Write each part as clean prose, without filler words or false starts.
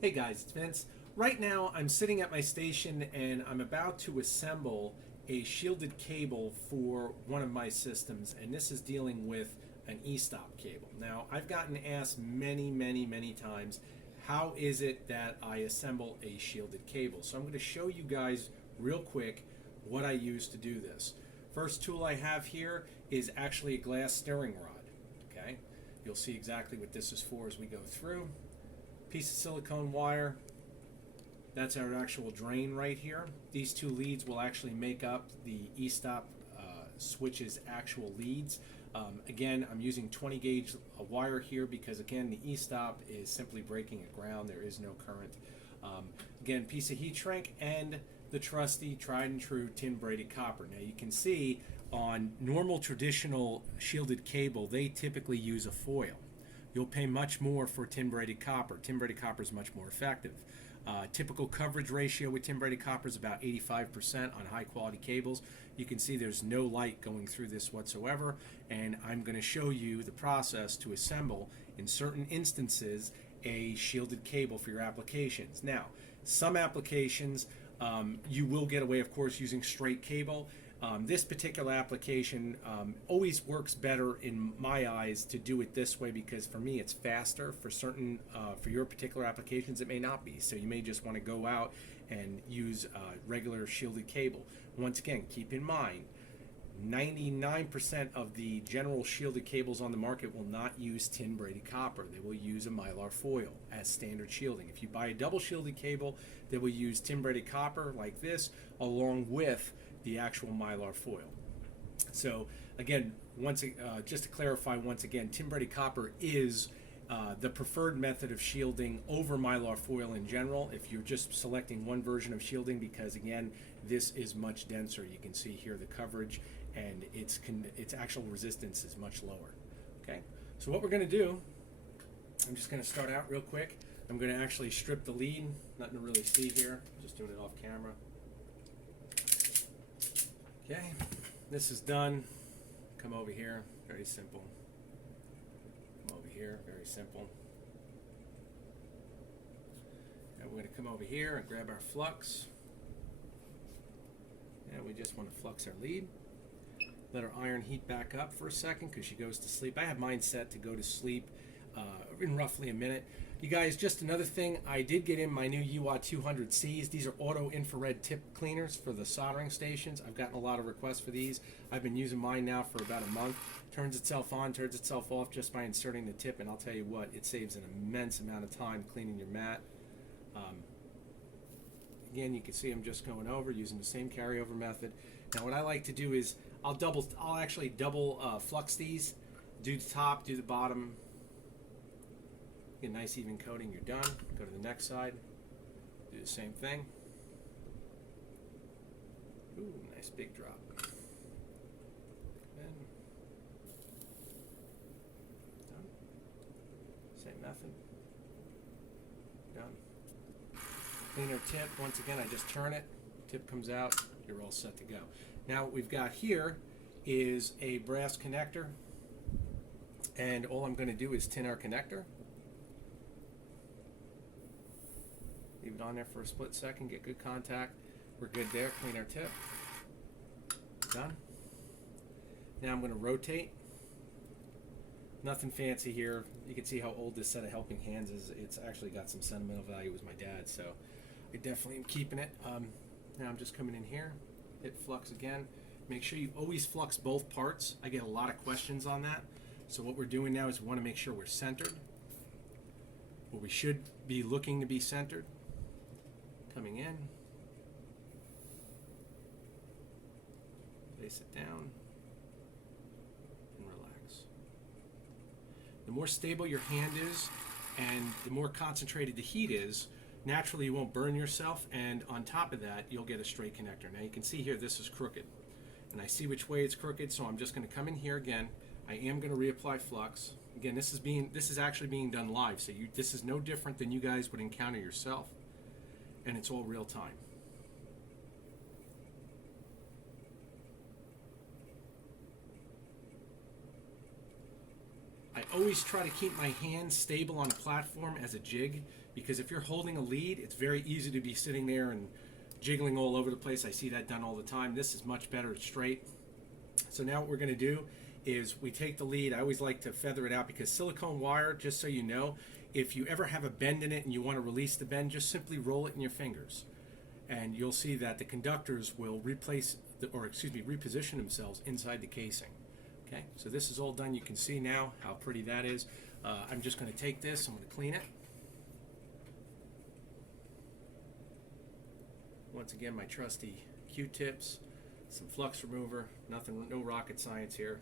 Hey guys, it's Vince. Right now I'm sitting at my station and I'm about to assemble a shielded cable for one of my systems, and this is dealing with an e-stop cable. Now I've gotten asked many times, how is it that I assemble a shielded cable? So I'm going to show you guys real quick what I use to do this. First tool I have here is actually a glass steering rod. Okay, you'll see exactly what this is for as we go through. Piece of silicone wire, that's our actual drain right here. These two leads will actually make up the e-stop switch's actual leads. Again, I'm using 20 gauge wire here because again the e-stop is simply breaking a ground. There is no current. Again, piece of heat shrink and the trusty tried and true tin braided copper. Now you can see on normal traditional shielded cable they typically use a foil. You'll pay much more for tin braided copper. Tin braided copper is much more effective. Typical coverage ratio with tin braided copper is about 85% on high quality cables. You can see there's no light going through this whatsoever, and I'm going to show you the process to assemble, in certain instances, a shielded cable for your applications. Now, some applications you will get away, of course, using straight cable. This particular application always works better in my eyes to do it this way because for me it's faster. For certain, for your particular applications it may not be. So you may just want to go out and use regular shielded cable. Once again, keep in mind 99% of the general shielded cables on the market will not use tin braided copper. They will use a mylar foil as standard shielding. If you buy a double shielded cable, they will use tin braided copper like this along with the actual mylar foil. So again, just to clarify once again, tin braided copper is the preferred method of shielding over mylar foil in general if you're just selecting one version of shielding, because again this is much denser. You can see here the coverage and its actual resistance is much lower. Okay, so what we're going to do, I'm just going to start out real quick. I'm going to actually strip the lead. Nothing to really see here, just doing it off camera. Okay, this is done. Come over here, very simple. Come over here, very simple. Now we're going to come over here and grab our flux. And we just want to flux our lead. Let our iron heat back up for a second because she goes to sleep. I have mine set to go to sleep in roughly a minute. You guys, just another thing, I did get in my new UWA 200Cs. These are auto infrared tip cleaners for the soldering stations. I've gotten a lot of requests for these. I've been using mine now for about a month. Turns itself on, turns itself off just by inserting the tip, and I'll tell you what, it saves an immense amount of time cleaning your mat. Again, you can see I'm just going over using the same carryover method. Now what I like to do is I'll actually double flux these, do the top, do the bottom. Get a nice even coating, you're done. Go to the next side, do the same thing. Ooh, nice big drop. Then, done. Same method. Done. Cleaner tip, once again I just turn it, tip comes out, you're all set to go. Now what we've got here is a brass connector, and all I'm going to do is tin our connector. Leave it on there for a split second, get good contact. We're good there, clean our tip. Done. Now I'm going to rotate. Nothing fancy here. You can see how old this set of helping hands is. It's actually got some sentimental value with my dad, so I definitely am keeping it. Now I'm just coming in here, hit flux again. Make sure you always flux both parts. I get a lot of questions on that. So what we're doing now is we want to make sure we're centered. Well, we should be looking to be centered. Coming in, place it down, and relax. The more stable your hand is, and the more concentrated the heat is, naturally you won't burn yourself, and on top of that, you'll get a straight connector. Now you can see here, this is crooked, and I see which way it's crooked, so I'm just going to come in here again. I am going to reapply flux. Again, this is actually being done live, so this is no different than you guys would encounter yourself. And it's all real time. I always try to keep my hands stable on a platform as a jig because if you're holding a lead, it's very easy to be sitting there and jiggling all over the place. I see that done all the time. This is much better straight. So now what we're going to do is we take the lead. I always like to feather it out because silicone wire, just so you know, if you ever have a bend in it and you want to release the bend, just simply roll it in your fingers. And you'll see that the conductors will reposition themselves inside the casing. Okay, so this is all done. You can see now how pretty that is. I'm just going to take this, I'm going to clean it. Once again, my trusty Q-tips, some flux remover, nothing, no rocket science here.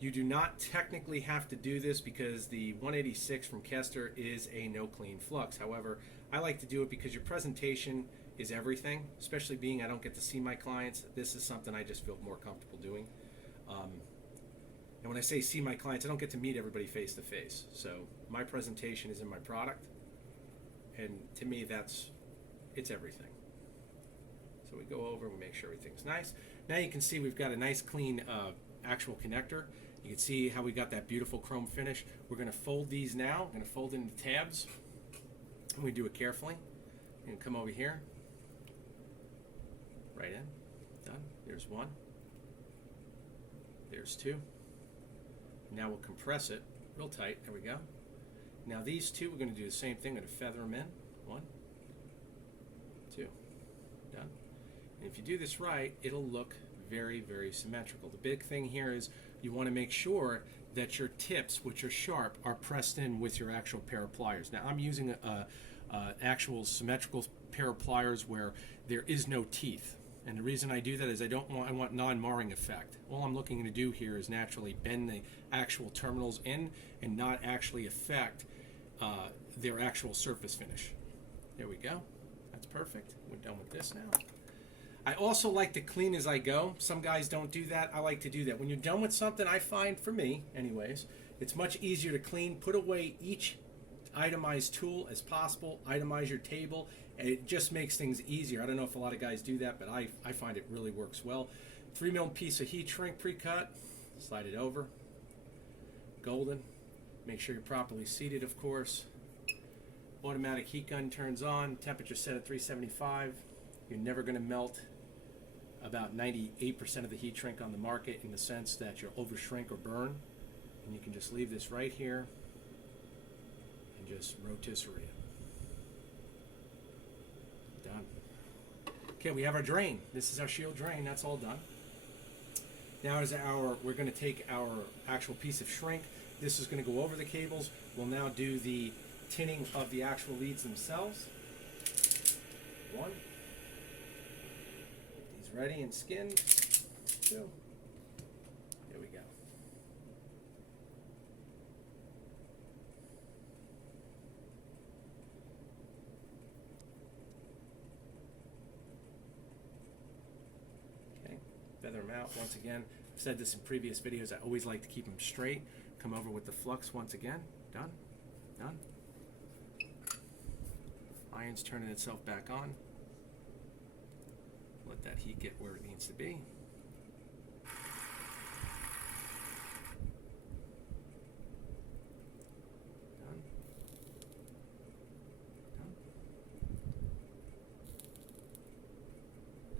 You do not technically have to do this because the 186 from Kester is a no clean flux. However, I like to do it because your presentation is everything, especially being I don't get to see my clients. This is something I just feel more comfortable doing. And when I say see my clients, I don't get to meet everybody face to face. So my presentation is in my product, and to me it's everything. So we go over, we make sure everything's nice. Now you can see we've got a nice clean actual connector. You can see how we got that beautiful chrome finish. We're going to fold these now. We're going to fold into tabs. And we do it carefully. And come over here. Right in. Done. There's one. There's two. Now we'll compress it real tight. There we go. Now these two, we're going to do the same thing. We're going to feather them in. One, two. Done. And if you do this right, it'll look very, very symmetrical. The big thing here is you want to make sure that your tips, which are sharp, are pressed in with your actual pair of pliers. Now I'm using a actual symmetrical pair of pliers where there is no teeth. And the reason I do that is I want non-marring effect. All I'm looking to do here is naturally bend the actual terminals in and not actually affect their actual surface finish. There we go. That's perfect. We're done with this now. I also like to clean as I go. Some guys don't do that. I like to do that. When you're done with something, I find, for me anyways, it's much easier to clean. Put away each itemized tool as possible. Itemize your table. And it just makes things easier. I don't know if a lot of guys do that, but I find it really works well. 3mm piece of heat shrink pre-cut. Slide it over. Golden. Make sure you're properly seated, of course. Automatic heat gun turns on. Temperature set at 375. You're never going to melt about 98% of the heat shrink on the market in the sense that you'll over shrink or burn. And you can just leave this right here and just rotisserie it. Done. Okay, we have our drain. This is our shield drain. That's all done. Now we're going to take our actual piece of shrink. This is going to go over the cables. We'll now do the tinning of the actual leads themselves. One. These ready and skinned. Two. There we go. Okay, feather them out once again. I've said this in previous videos. I always like to keep them straight. Come over with the flux once again. Done. Done. Iron's turning itself back on. Let that heat get where it needs to be. Done. Done.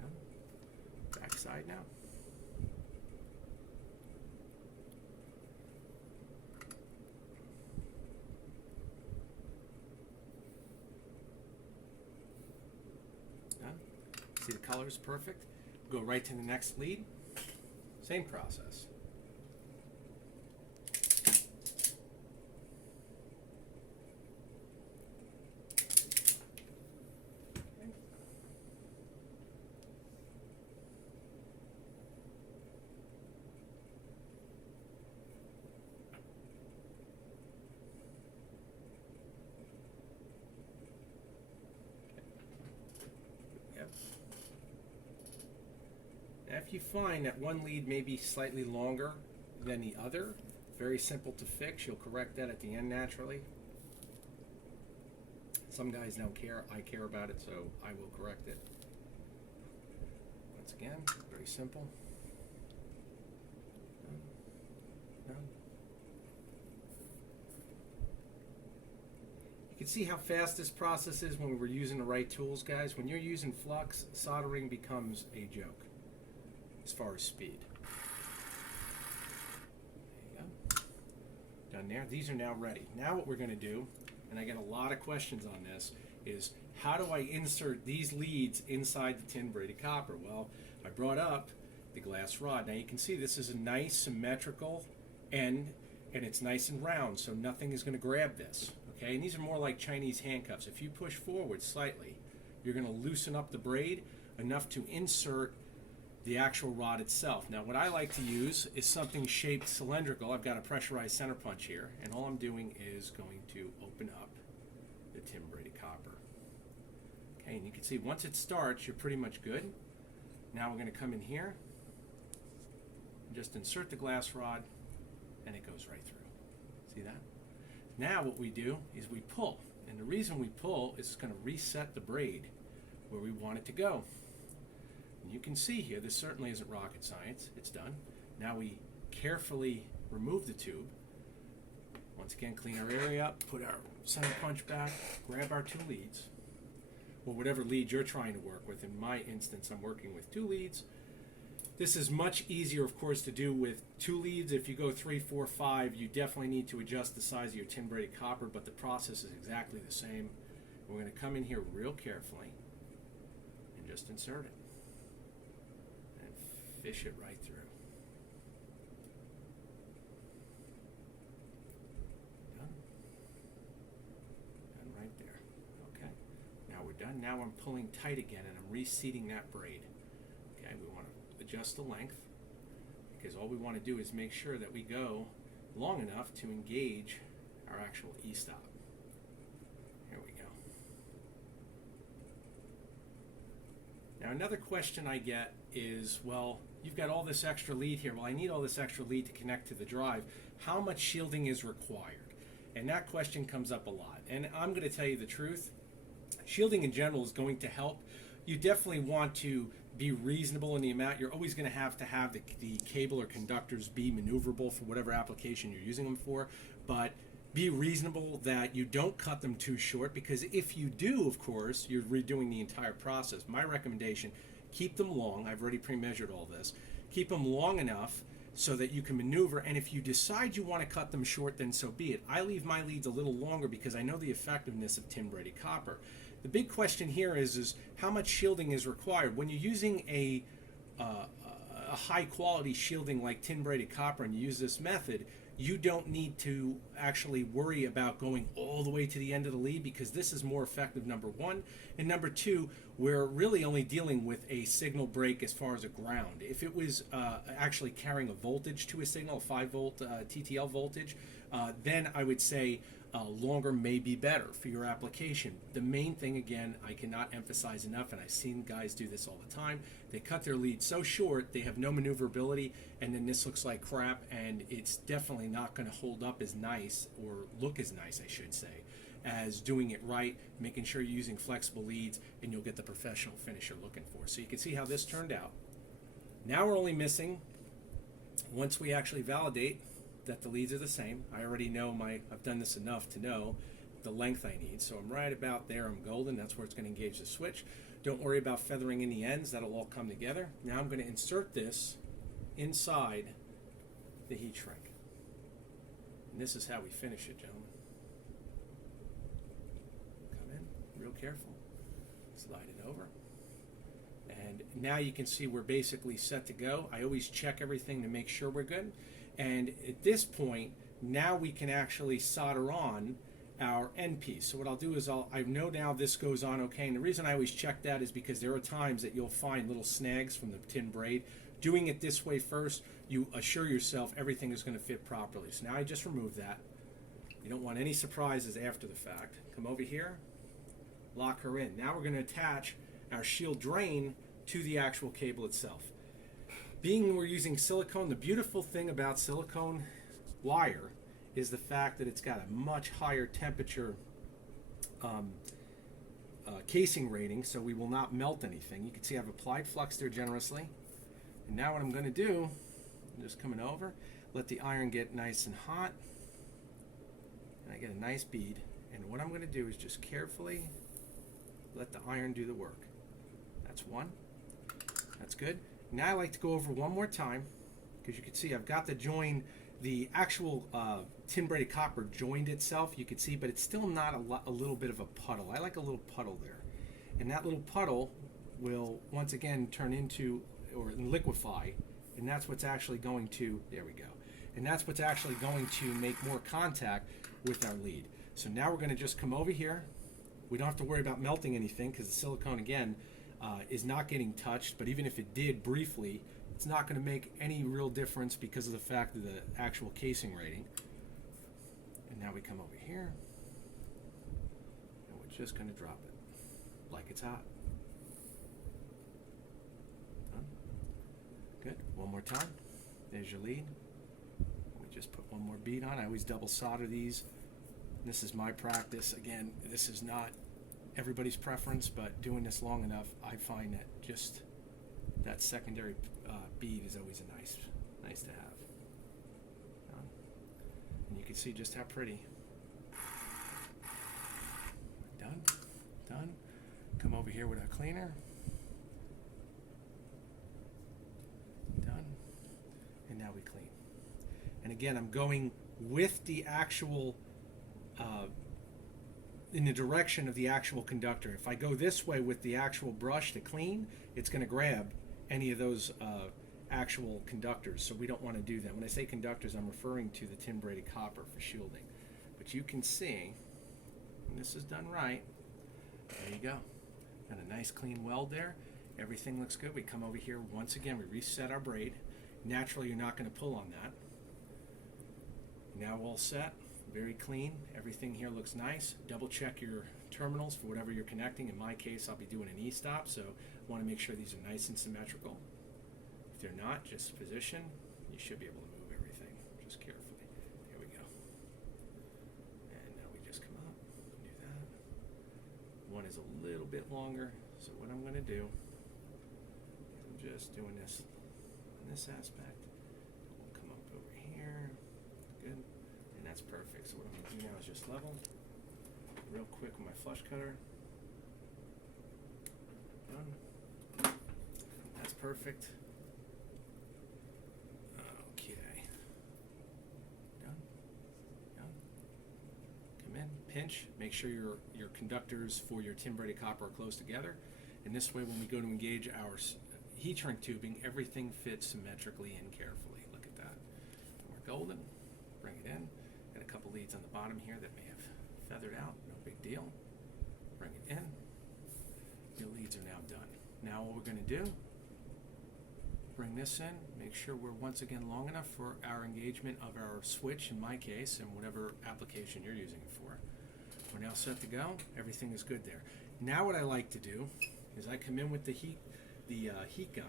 Done. Back side now. See the color is perfect. Go right to the next lead. Same process. Okay. Yep. Now if you find that one lead may be slightly longer than the other, very simple to fix. You'll correct that at the end naturally. Some guys don't care. I care about it, so I will correct it. Once again, very simple. Done. Done. You can see how fast this process is when we're using the right tools, guys. When you're using flux, soldering becomes a joke as far as speed. There you go. Done there. These are now ready. Now what we're going to do, and I get a lot of questions on this, is how do I insert these leads inside the tin braided copper? Well, I brought up the glass rod. Now you can see this is a nice symmetrical end, and it's nice and round, so nothing is going to grab this. Okay, and these are more like Chinese handcuffs. If you push forward slightly, you're going to loosen up the braid enough to insert the actual rod itself. Now what I like to use is something shaped cylindrical. I've got a pressurized center punch here, and all I'm doing is going to open up the tin braided copper. Okay, and you can see once it starts, you're pretty much good. Now we're going to come in here and just insert the glass rod, and it goes right through. See that? Now what we do is we pull, and the reason we pull is it's going to reset the braid where we want it to go. And you can see here, this certainly isn't rocket science. It's done. Now we carefully remove the tube. Once again, clean our area up, put our center punch back, grab our 2 leads, or whatever lead you're trying to work with. In my instance, I'm working with 2 leads. This is much easier, of course, to do with 2 leads. If you go 3, 4, 5, you definitely need to adjust the size of your tin braided copper, but the process is exactly the same. We're going to come in here real carefully and just insert it and fish it right through. Done. Done right there. Okay. Now we're done. Now I'm pulling tight again, and I'm reseating that braid. Okay, we want to adjust the length, because all we want to do is make sure that we go long enough to engage our actual E-stop. Here we go. Now another question I get is, well, you've got all this extra lead here. Well, I need all this extra lead to connect to the drive. How much shielding is required? And that question comes up a lot. And I'm going to tell you the truth. Shielding in general is going to help. You definitely want to be reasonable in the amount. You're always going to have the cable or conductors be maneuverable for whatever application you're using them for, but be reasonable that you don't cut them too short, because if you do, of course, you're redoing the entire process. My recommendation, keep them long. I've already pre-measured all this. Keep them long enough so that you can maneuver, and if you decide you want to cut them short, then so be it. I leave my leads a little longer because I know the effectiveness of tin braided copper. The big question here is how much shielding is required. When you're using a high quality shielding like tin braided copper and you use this method, you don't need to actually worry about going all the way to the end of the lead, because this is more effective, number one. And number two, we're really only dealing with a signal break as far as a ground. If it was actually carrying a voltage to a signal, a 5 volt TTL voltage, then I would say longer may be better for your application. The main thing, again, I cannot emphasize enough, and I've seen guys do this all the time, they cut their lead so short they have no maneuverability, and then this looks like crap, and it's definitely not going to hold up as nice, or look as nice, I should say, as doing it right, making sure you're using flexible leads, and you'll get the professional finish you're looking for. So you can see how this turned out. Now we're only missing, once we actually validate that the leads are the same, I already know I've done this enough to know the length I need. So I'm right about there, I'm golden, that's where it's going to engage the switch. Don't worry about feathering in the ends, that'll all come together. Now I'm going to insert this inside the heat shrink. And this is how we finish it, gentlemen. Come in, real careful, slide it over. And now you can see we're basically set to go. I always check everything to make sure we're good. And at this point, now we can actually solder on our end piece. So what I'll do is I know now this goes on okay. And the reason I always check that is because there are times that you'll find little snags from the tin braid. Doing it this way first, you assure yourself everything is going to fit properly. So now I just remove that. You don't want any surprises after the fact. Come over here, lock her in. Now we're going to attach our shield drain to the actual cable itself. Being we're using silicone, the beautiful thing about silicone wire is the fact that it's got a much higher temperature casing rating, so we will not melt anything. You can see I've applied flux there generously. And now what I'm going to do, I'm just coming over, let the iron get nice and hot, and I get a nice bead, And what I'm going to do is just carefully let the iron do the work. That's one. That's good. Now I like to go over one more time, because you can see I've got the join, the actual tin braided copper joined itself, you can see, but it's still not a little bit of a puddle. I like a little puddle there. And that little puddle will once again turn into, or liquefy, and that's what's actually going to, there we go. And that's what's actually going to make more contact with our lead. So now we're going to just come over here. We don't have to worry about melting anything because the silicone, again, is not getting touched, but even if it did briefly, it's not going to make any real difference because of the fact of the actual casing rating. And now we come over here, and we're just going to drop it like it's hot. Done. Good. One more time. There's your lead. We just put one more bead on. I always double solder these. This is my practice. Again, this is not everybody's preference, but doing this long enough, I find that just that secondary bead is always a nice to have. And you can see just how pretty. Done. Done. Come over here with our cleaner. Done. And now we clean. And again, I'm going with the actual in the direction of the actual conductor. If I go this way with the actual brush to clean, it's going to grab any of those actual conductors, so we don't want to do that. When I say conductors, I'm referring to the tin braided copper for shielding. But you can see, when this is done right, there you go. Got a nice clean weld there. Everything looks good. We come over here, once again, we reset our braid. Naturally, you're not going to pull on that. Now all set. Very clean. Everything here looks nice. Double check your terminals for whatever you're connecting. In my case, I'll be doing an E-stop, so I want to make sure these are nice and symmetrical. If they're not, just position. You should be able to move everything just carefully. There we go. And now we just come up and do that. One is a little bit longer, so what I'm going to do is I'm just doing this on this aspect. We'll come up over here. Good. That's perfect. So what I'm going to do now is just level real quick with my flush cutter. Done. That's perfect. Okay. Done. Done. Come in, pinch. Make sure your conductors for your tin braided copper are close together. And this way, when we go to engage our heat shrink tubing, everything fits symmetrically and carefully. Look at that. And we're golden. Bring it in. Got a couple leads on the bottom here that may have feathered out, no big deal. Bring it in. Your leads are now done. Now what we're going to do, bring this in, make sure we're once again long enough for our engagement of our switch, in my case, and whatever application you're using it for. We're now set to go. Everything is good there. Now what I like to do is I come in with the heat gun.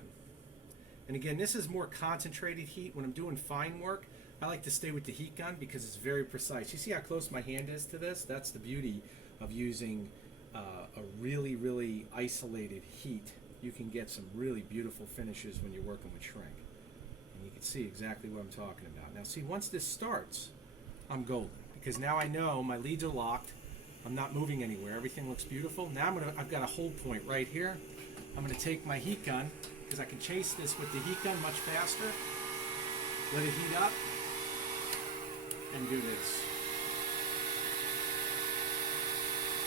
And again, this is more concentrated heat. When I'm doing fine work, I like to stay with the heat gun because it's very precise. You see how close my hand is to this? That's the beauty of using a really, really isolated heat. You can get some really beautiful finishes when you're working with shrink. And you can see exactly what I'm talking about. Now see, once this starts, I'm golden because now I know my leads are locked. I'm not moving anywhere. Everything looks beautiful. Now I've got a hold point right here. I'm going to take my heat gun because I can chase this with the heat gun much faster. Let it heat up. And do this.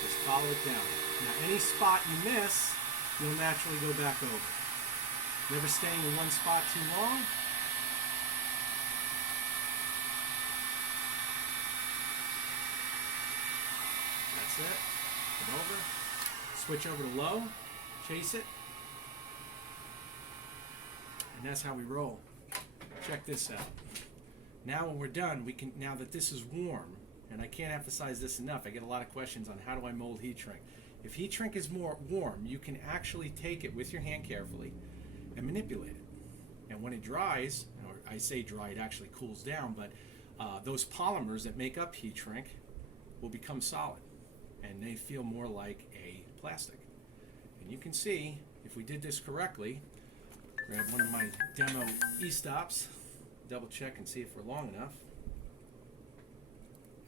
Just follow it down. Now any spot you miss, you'll naturally go back over. Never staying in one spot too long. That's it. Come over. Switch over to low. Chase it. And that's how we roll. Check this out. Now when we're done, we can, now that this is warm, and I can't emphasize this enough, I get a lot of questions on how do I mold heat shrink. If heat shrink is more warm, you can actually take it with your hand carefully and manipulate it. And when it dries, or I say dry, it actually cools down, but those polymers that make up heat shrink will become solid, and they feel more like a plastic. And you can see, if we did this correctly, grab one of my demo E-stops, double check and see if we're long enough,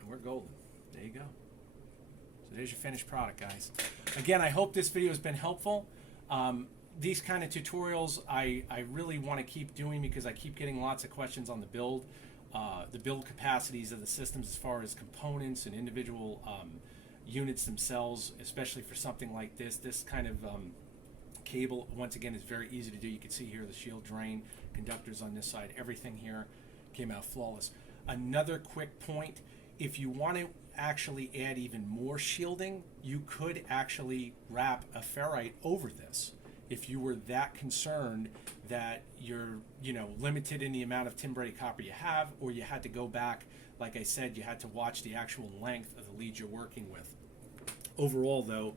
and we're golden. There you go. there's your finished product, guys. Again, I hope this video has been helpful. These kind of tutorials I really want to keep doing because I keep getting lots of questions on the build capacities of the systems as far as components and individual units themselves, especially for something like this. This kind of cable, once again, is very easy to do. You can see here the shield drain, conductors on this side, everything here came out flawless. Another quick point, if you want to actually add even more shielding, you could actually wrap a ferrite over this. If you were that concerned that you're, limited in the amount of tin braided copper you have, or you had to go back, like I said, you had to watch the actual length of the leads you're working with. Overall, though,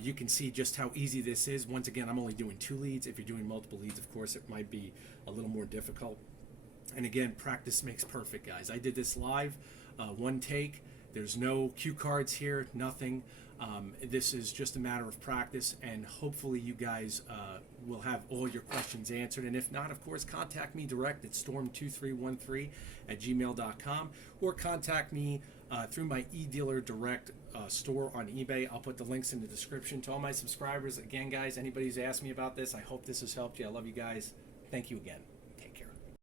you can see just how easy this is. Once again, I'm only doing 2 leads. If you're doing multiple leads, of course, it might be a little more difficult. And again, practice makes perfect, guys. I did this live, 1 take. There's no cue cards here, nothing. This is just a matter of practice, and hopefully you guys will have all your questions answered. And if not, of course, contact me direct at storm2313@gmail.com, or contact me through my eDealer Direct store on eBay. I'll put the links in the description. To all my subscribers, again, guys, anybody who's asked me about this, I hope this has helped you. I love you guys. Thank you again.